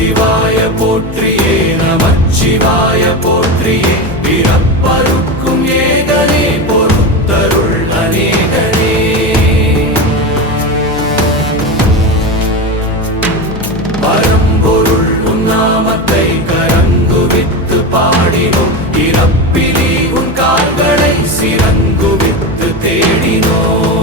சிவாய போற்றியே நமச்சிவாய போற்றியே பிறப்பருக்கும் ஏகனே பொறுத்தருள் அநேகனே பரம்பொருள் உன்னாமத்தை கரங்குவித்து பாடினோம் இறப்பிலி உன் கால்களை சிறங்குவித்து தேடினோம்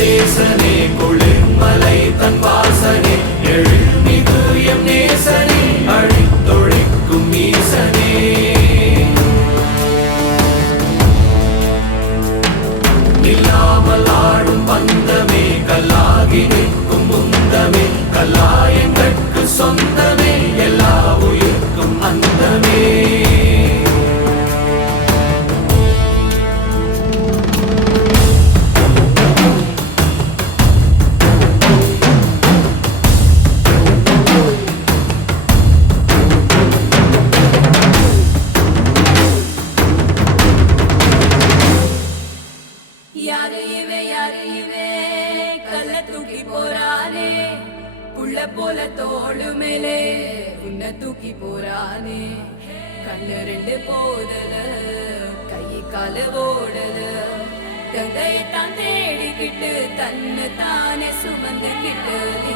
தேசனே குளிர்மலை தன் வாசனே எழுமிகு எம் நேசனே அழித்தொழிக்கும் ஈசனே இல்லாமல் ஆடும் பந்தமே கல்லாகி நிற்கும் முந்தமே கல்லாயங்கட்கு சொந்தமே எல்லா உயிர்க்கும் அந்தமே தூக்கி போறானே புள்ள போல தோளு மேலே உன்னை தூக்கி போறானே கண்ணு ரெண்டு போதல கை கால ஓடல கங்கையத்தான் தேடிக்கிட்டு தன்னை தானே சுமந்துக்கிட்டு